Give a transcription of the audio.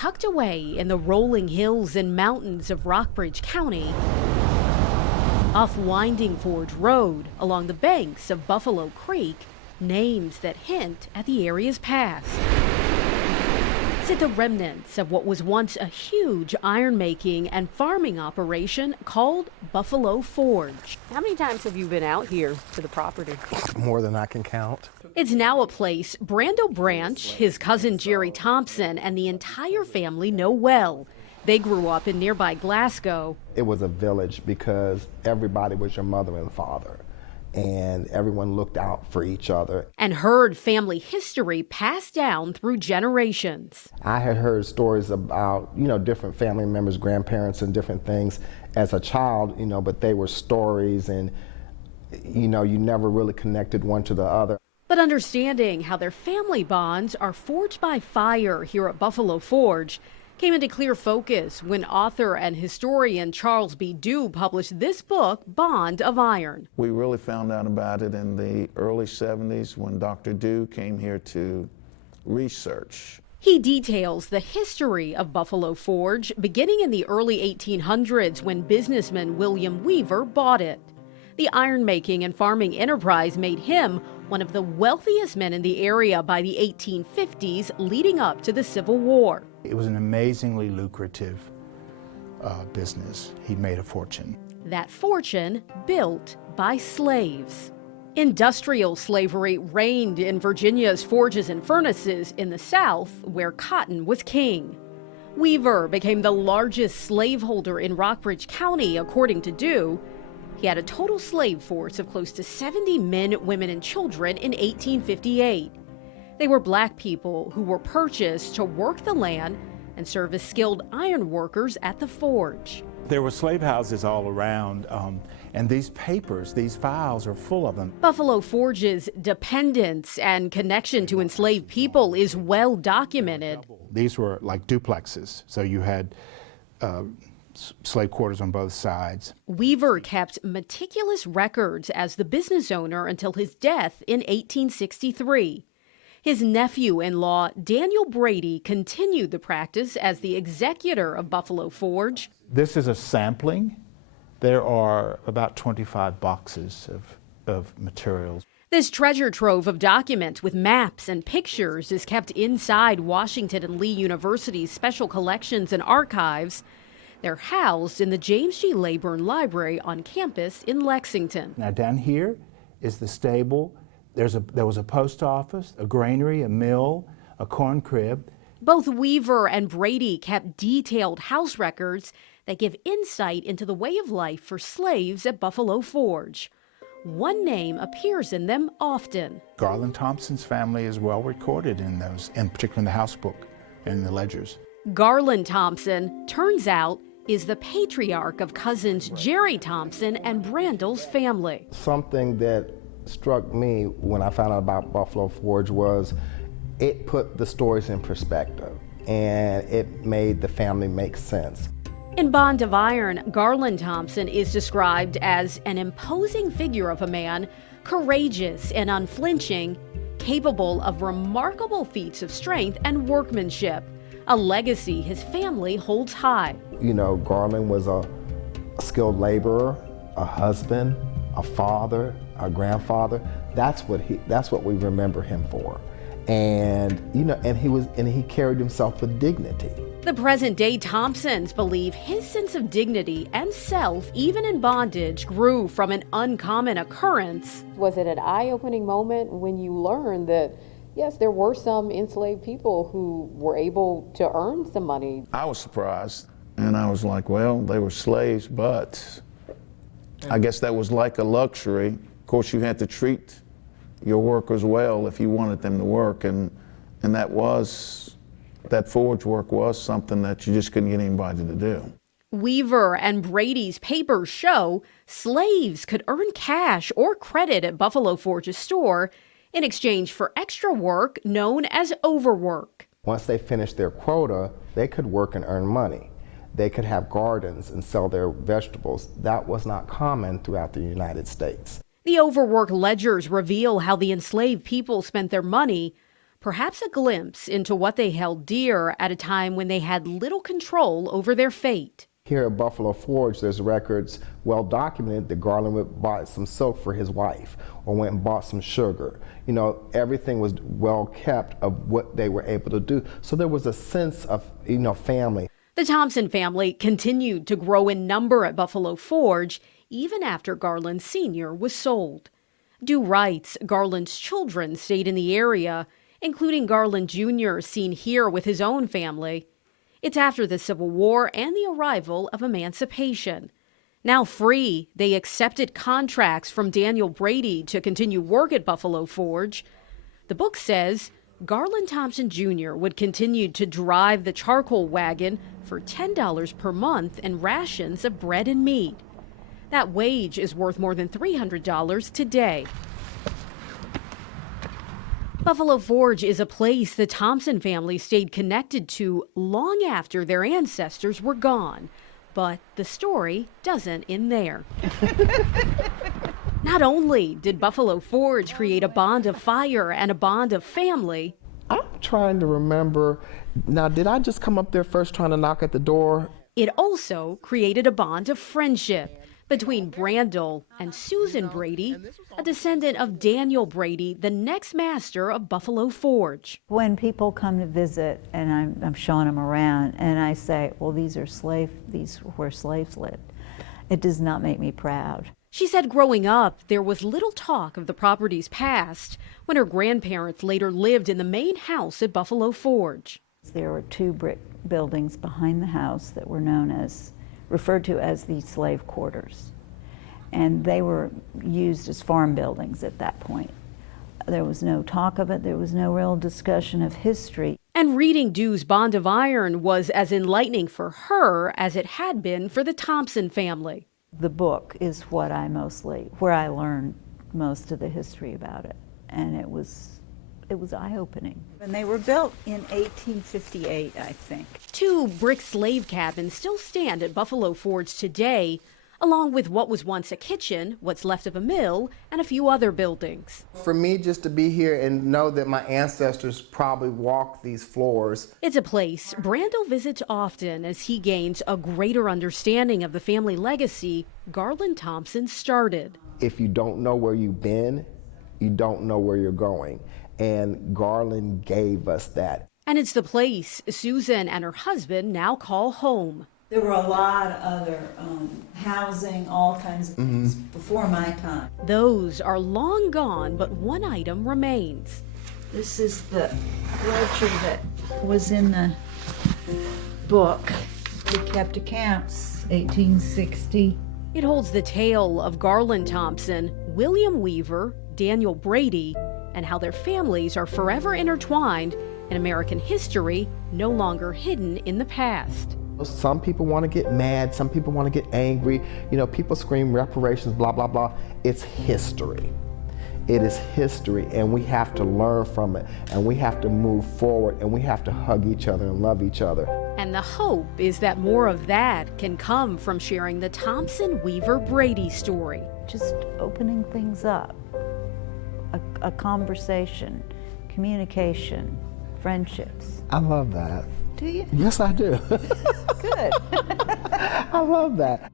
tucked away in the rolling hills and mountains of Rockbridge County, off Winding Forge Road along the banks of Buffalo Creek, names that hint at the area's past. Sit the remnants of what was once a huge iron-making and farming operation called Buffalo Forge. How many times have you been out here to the property? More than I can count. It's now a place Brando Branch, his cousin Jerry Thompson, and the entire family know well. They grew up in nearby Glasgow. It was a village because everybody was your mother and father, and everyone looked out for each other. And heard family history passed down through generations. I had heard stories about, different family members, grandparents, and different things as a child, but they were stories, and, you never really connected one to the other. But understanding how their family bonds are forged by fire here at Buffalo Forge came into clear focus when author and historian Charles B. Dew published this book, Bond of Iron. We really found out about it in the early 70s when Dr. Dew came here to research. He details the history of Buffalo Forge beginning in the early 1800s when businessman William Weaver bought it. The iron-making and farming enterprise made him one of the wealthiest men in the area by the 1850s, leading up to the Civil War. It was an amazingly lucrative business. He made a fortune. That fortune built by slaves. Industrial slavery reigned in Virginia's forges and furnaces in the South, where cotton was king. Weaver became the largest slaveholder in Rockbridge County, according to Dew. He had a total slave force of close to 70 men, women, and children in 1858. They were black people who were purchased to work the land and serve as skilled iron workers at the forge. There were slave houses all around, and these papers, these files are full of them. Buffalo Forge's dependence and connection to enslaved people is well documented. These were like duplexes, so you had slave quarters on both sides. Weaver kept meticulous records as the business owner until his death in 1863. His nephew-in-law, Daniel Brady, continued the practice as the executor of Buffalo Forge. This is a sampling. There are about 25 boxes of materials. This treasure trove of documents with maps and pictures is kept inside Washington and Lee University's special collections and archives. They're housed in the James G. Leyburn Library on campus in Lexington. Now down here is the stable. There was a post office, a granary, a mill, a corn crib. Both Weaver and Brady kept detailed house records that give insight into the way of life for slaves at Buffalo Forge. One name appears in them often. Garland Thompson's family is well recorded in those, and particularly in the house book and the ledgers. Garland Thompson, turns out, is the patriarch of cousins Jerry Thompson and Brandel's family. Something that struck me when I found out about Buffalo Forge was it put the stories in perspective, and it made the family make sense. In Bond of Iron, Garland Thompson is described as an imposing figure of a man, courageous and unflinching, capable of remarkable feats of strength and workmanship, a legacy his family holds high. Garland was a skilled laborer, a husband, a father, a grandfather. That's what we remember him for. And he carried himself with dignity. The present-day Thompsons believe his sense of dignity and self, even in bondage, grew from an uncommon occurrence. Was it an eye-opening moment when you learned that, yes, there were some enslaved people who were able to earn some money? I was surprised, and I was like, well, they were slaves, but I guess that was like a luxury. Of course, you had to treat your workers well if you wanted them to work, and that forge work was something that you just couldn't get anybody to do. Weaver and Brady's papers show slaves could earn cash or credit at Buffalo Forge's store in exchange for extra work known as overwork. Once they finished their quota, they could work and earn money. They could have gardens and sell their vegetables. That was not common throughout the United States. The overwork ledgers reveal how the enslaved people spent their money, perhaps a glimpse into what they held dear at a time when they had little control over their fate. Here at Buffalo Forge, there's records well documented that Garland would buy some silk for his wife or went and bought some sugar. You know, everything was well kept of what they were able to do. So there was a sense of, family. The Thompson family continued to grow in number at Buffalo Forge even after Garland Sr. was sold. Dew writes Garland's children stayed in the area, including Garland Jr., seen here with his own family. It's after the Civil War and the arrival of emancipation. Now free, they accepted contracts from Daniel Brady to continue work at Buffalo Forge. The book says Garland Thompson Jr. would continue to drive the charcoal wagon for $10 per month and rations of bread and meat. That wage is worth more than $300 today. Buffalo Forge is a place the Thompson family stayed connected to long after their ancestors were gone. But the story doesn't end there. Not only did Buffalo Forge create a bond of fire and a bond of family, I'm trying to remember, now did I just come up there first trying to knock at the door? it also created a bond of friendship between Brandel and Susan Brady, a descendant of Daniel Brady, the next master of Buffalo Forge. When people come to visit and I'm showing them around and I say, well, these are where slaves lived, it does not make me proud. She said growing up, there was little talk of the property's past when her grandparents later lived in the main house at Buffalo Forge. There were 2 brick buildings behind the house that were referred to as the slave quarters. And they were used as farm buildings at that point. There was no talk of it. There was no real discussion of history. And reading Dew's Bond of Iron was as enlightening for her as it had been for the Thompson family. The book is where I learned most of the history about it. And it was eye-opening. And they were built in 1858, I think. 2 brick slave cabins still stand at Buffalo Forge today, along with what was once a kitchen, what's left of a mill, and a few other buildings. For me, just to be here and know that my ancestors probably walked these floors. It's a place Brandel visits often as he gains a greater understanding of the family legacy Garland Thompson started. If you don't know where you've been, you don't know where you're going. And Garland gave us that. And it's the place Susan and her husband now call home. There were a lot of other housing, all kinds of things before my time. Those are long gone, but one item remains. This is the ledger that was in the book. We kept accounts, 1860. It holds the tale of Garland Thompson, William Weaver, Daniel Brady, and how their families are forever intertwined in American history, no longer hidden in the past. Some people want to get mad, some people want to get angry, people scream reparations, blah, blah, blah. It's history. It is history, and we have to learn from it, and we have to move forward, and we have to hug each other and love each other. And the hope is that more of that can come from sharing the Thompson-Weaver-Brady story. Just opening things up, a conversation, communication, friendships. I love that. Do you? Yes, I do. Good. I love that.